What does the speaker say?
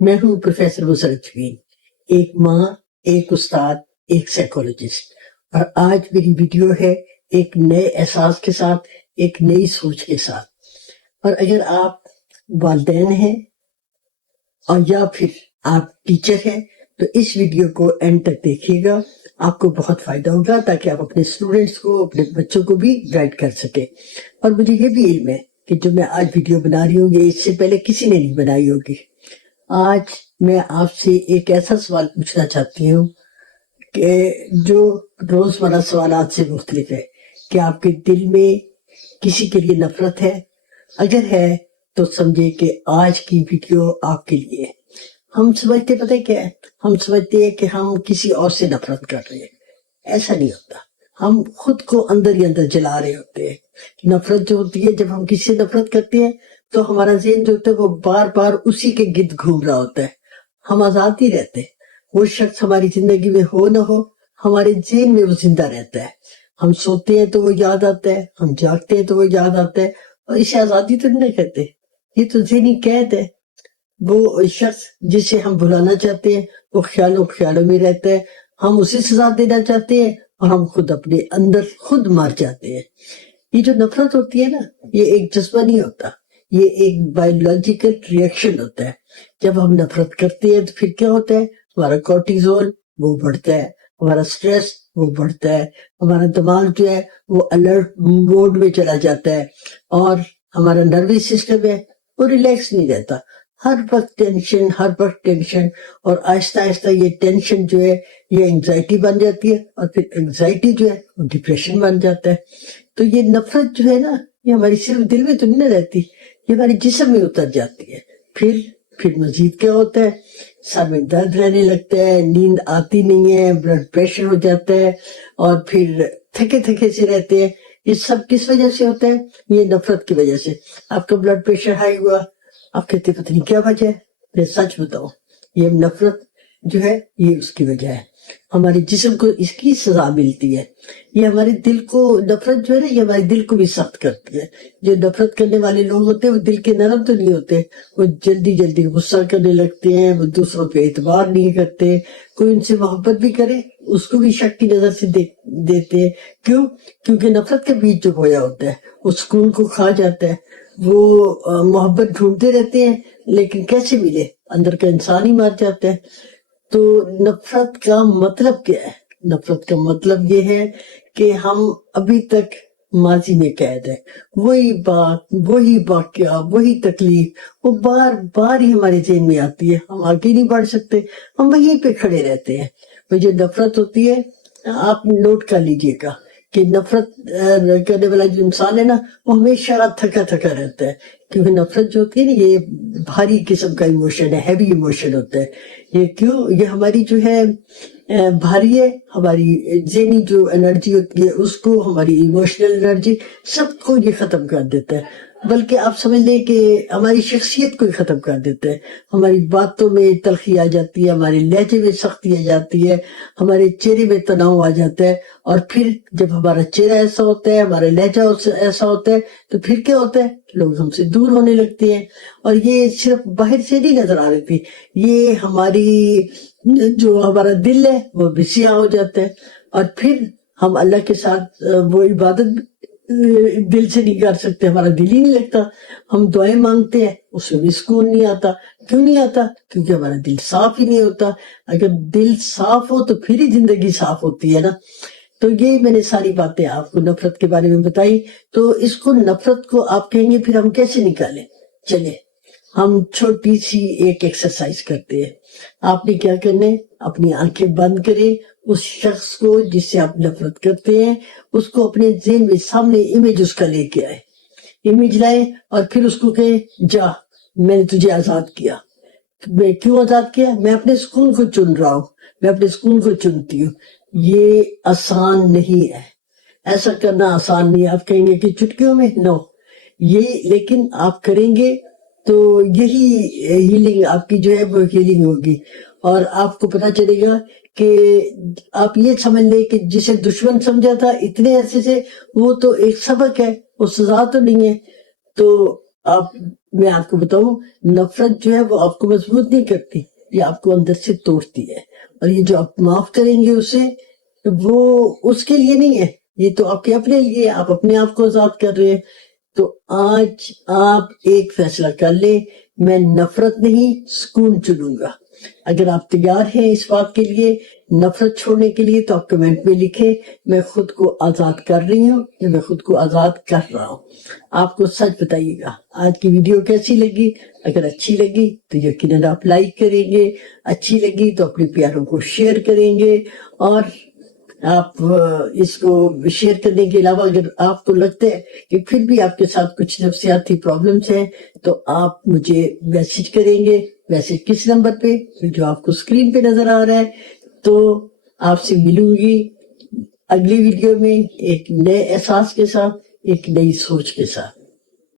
میں ہوں پروفیسر مسرت جبین، ایک ماں، ایک استاد، ایک سائیکولوجسٹ، اور آج میری ویڈیو ہے ایک نئے احساس کے ساتھ، ایک نئی سوچ کے ساتھ۔ اور اگر آپ والدین ہیں اور یا پھر آپ ٹیچر ہیں تو اس ویڈیو کو اینڈ تک دیکھیے گا، آپ کو بہت فائدہ ہوگا تاکہ آپ اپنے اسٹوڈنٹس کو، اپنے بچوں کو بھی گائیڈ کر سکیں۔ اور مجھے یہ بھی علم ہے کہ جو میں آج ویڈیو بنا رہی ہوں یہ اس سے پہلے کسی نے نہیں بنائی ہوگی۔ آج میں آپ سے ایک ایسا سوال پوچھنا چاہتی ہوں کہ جو روزمرہ سوالات سے مختلف ہے کہ آپ کے دل میں کسی کے لیے نفرت ہے؟ اگر ہے تو سمجھے کہ آج کی ویڈیو آپ کے لیے ہے۔ ہم سمجھتے پتہ کیا ہے، ہم سمجھتے ہیں کہ ہم کسی اور سے نفرت کر رہے ہیں، ایسا نہیں ہوتا۔ ہم خود کو اندر ہی اندر جلا رہے ہوتے ہیں۔ نفرت جو ہوتی ہے، جب ہم کسی سے نفرت کرتے ہیں تو ہمارا ذہن جو ہوتا ہے وہ بار بار اسی کے گرد گھوم رہا ہوتا ہے، ہم آزاد ہی رہتے ہیں۔ وہ شخص ہماری زندگی میں ہو نہ ہو، ہمارے ذہن میں وہ زندہ رہتا ہے۔ ہم سوتے ہیں تو وہ یاد آتا ہے، ہم جاگتے ہیں تو وہ یاد آتا ہے، اور اسے آزادی تو نہیں کہتے، یہ تو ذہنی قید ہے۔ وہ شخص جسے ہم بھلانا چاہتے ہیں وہ خیالوں میں رہتا ہے، ہم اسے سزا دینا چاہتے ہیں اور ہم خود اپنے اندر خود مار جاتے ہیں۔ یہ جو نفرت ہوتی ہے نا، یہ ایک جذبہ نہیں ہوتا، یہ ایک بایولوجیکل ریئیکشن ہوتا ہے۔ جب ہم نفرت کرتے ہیں تو پھر کیا ہوتا ہے، ہمارا کورٹیزول وہ بڑھتا ہے، ہمارا سٹریس وہ بڑھتا ہے، ہمارا دماغ جو ہے وہ الرٹ موڈ میں چلا جاتا ہے، اور ہمارا نروس سسٹم ہے وہ ریلیکس نہیں رہتا، ہر وقت ٹینشن، اور آہستہ آہستہ یہ ٹینشن جو ہے یہ انگزائٹی بن جاتی ہے، اور پھر انگزائٹی جو ہے وہ ڈپریشن بن جاتا ہے۔ تو یہ نفرت جو ہے نا، یہ ہماری صرف دل میں تو نہیں رہتی، یہ ہمارے جسم میں اتر جاتی ہے۔ پھر مزید کیا ہوتا ہے، سر میں درد رہنے لگتا ہے، نیند آتی نہیں ہے، بلڈ پریشر ہو جاتا ہے، اور پھر تھکے سے رہتے ہیں۔ یہ سب کس وجہ سے ہوتا ہے؟ یہ نفرت کی وجہ سے۔ آپ کا بلڈ پریشر ہائی ہوا، آپ کہتے پتہ نہیں کیا وجہ ہے، میں سچ بتاؤں، یہ نفرت جو ہے یہ اس کی وجہ ہے۔ ہمارے جسم کو اس کی سزا ملتی ہے، یہ ہمارے دل کو، نفرت جو ہے نا یہ ہمارے دل کو بھی سخت کرتی ہے۔ جو نفرت کرنے والے لوگ ہوتے ہیں وہ دل کے نرم تو نہیں ہوتے، وہ جلدی غصہ کرنے لگتے ہیں، وہ دوسروں پہ اعتبار نہیں کرتے، کوئی ان سے محبت بھی کرے اس کو بھی شک کی نظر سے دیتے ہیں۔ کیونکہ نفرت کا بیج جو بویا ہوتا ہے وہ سکون کو کھا جاتا ہے۔ وہ محبت ڈھونڈتے رہتے ہیں لیکن کیسے ملے، اندر کا انسان ہی مار جاتا ہے۔ تو نفرت کا مطلب کیا ہے؟ نفرت کا مطلب یہ ہے کہ ہم ابھی تک ماضی میں قید ہیں، وہی بات، وہی واقعہ، وہی تکلیف، وہ بار بار ہی ہمارے ذہن میں آتی ہے، ہم آگے نہیں بڑھ سکتے، ہم وہیں پہ کھڑے رہتے ہیں۔ وہ جو نفرت ہوتی ہے، آپ نوٹ کر لیجئے گا کہ نفرت کرنے والا جو انسان ہے نا وہ ہمیشہ تھکا رہتا ہے، کیونکہ نفرت جو ہوتی ہے نا یہ بھاری قسم کا ایموشن ہے، ہیوی ایموشن ہوتا ہے۔ یہ ہماری جو ہے بھاری ہے، ہماری ذہنی جو انرجی ہوتی ہے اس کو، ہماری ایموشنل انرجی سب کو یہ ختم کر دیتا ہے، بلکہ آپ سمجھ لیں کہ ہماری شخصیت کو ہی ختم کر دیتا ہے۔ ہماری باتوں میں تلخی آ جاتی ہے، ہمارے لہجے میں سختی آ جاتی ہے، ہمارے چہرے میں تناؤ آ جاتا ہے، اور پھر جب ہمارا چہرہ ایسا ہوتا ہے، ہمارا لہجہ ایسا ہوتا ہے تو پھر کیا ہوتا ہے، لوگ ہم سے دور ہونے لگتے ہیں۔ اور یہ صرف باہر سے نہیں نظر آ رہی، یہ ہماری جو ہمارا دل ہے وہ بھی سیاہ ہو جاتا ہے، اور پھر ہم اللہ کے ساتھ وہ عبادت دل سے نہیں کر سکتے، ہمارا دل ہی نہیں لگتا۔ ہم دعائیں مانگتے ہیں اس میں بھی سکون نہیں آتا۔ کیوں نہیں آتا؟ کیونکہ ہمارا دل صاف ہی نہیں ہوتا۔ اگر دل صاف ہو تو پھر ہی زندگی صاف ہوتی ہے نا۔ تو یہ میں نے ساری باتیں آپ کو نفرت کے بارے میں بتائی۔ تو اس کو، نفرت کو آپ کہیں گے پھر ہم کیسے نکالیں؟ چلیں ہم چھوٹی سی ایک ایکسرسائز کرتے ہیں۔ آپ نے کیا کرنا ہے، اپنی آنکھیں بند کریں، اس شخص کو جس سے آپ نفرت کرتے ہیں اس کو اپنے ذہن میں سامنے امیج اس کا لے کے آئے، امیج لائے، اور پھر اس کو کہیں جا، میں نے تجھے آزاد کیا۔ میں کیوں آزاد کیا؟ میں اپنے سکون کو چن رہا ہوں، میں اپنے سکون کو چنتی ہوں۔ یہ آسان نہیں ہے، ایسا کرنا آسان نہیں ہے۔ آپ کہیں گے کہ چٹکیوں میں، نو، یہ لیکن آپ کریں گے تو یہی ہیلنگ آپ کی جو ہے وہ ہیلنگ ہوگی، اور آپ کو پتہ چلے گا کہ آپ یہ سمجھ لیں کہ جسے دشمن سمجھا تھا اتنے عرصے سے، وہ تو ایک سبق ہے، وہ سزا تو نہیں ہے۔ تو آپ میں آپ کو بتاؤں نفرت جو ہے وہ آپ کو مضبوط نہیں کرتی، یہ آپ کو اندر سے توڑتی ہے، اور یہ جو آپ معاف کریں گے اسے وہ اس کے لیے نہیں ہے، یہ تو آپ کے اپنے لیے، آپ اپنے آپ کو آزاد کر رہے ہیں۔ تو آج آپ ایک فیصلہ کر لیں، میں نفرت نہیں سکون چنوں گا۔ اگر آپ تیار ہیں اس بات کے لیے، نفرت چھوڑنے کے لیے، تو آپ کمنٹ میں لکھیں میں خود کو آزاد کر رہی ہوں یا میں خود کو آزاد کر رہا ہوں۔ آپ کو سچ بتائیے گا آج کی ویڈیو کیسی لگی۔ اگر اچھی لگی تو یقیناً آپ لائک کریں گے، اچھی لگی تو اپنے پیاروں کو شیئر کریں گے، اور آپ اس کو شیئر کرنے کے علاوہ اگر آپ کو لگتا ہے کہ پھر بھی آپ کے ساتھ کچھ نفسیاتی پرابلمس ہیں تو آپ مجھے میسج کریں گے۔ میسج کس نمبر پہ جو آپ کو اسکرین پہ نظر آ رہا ہے۔ تو آپ سے ملوں گی اگلی ویڈیو میں ایک نئے احساس کے ساتھ، ایک نئی سوچ کے ساتھ۔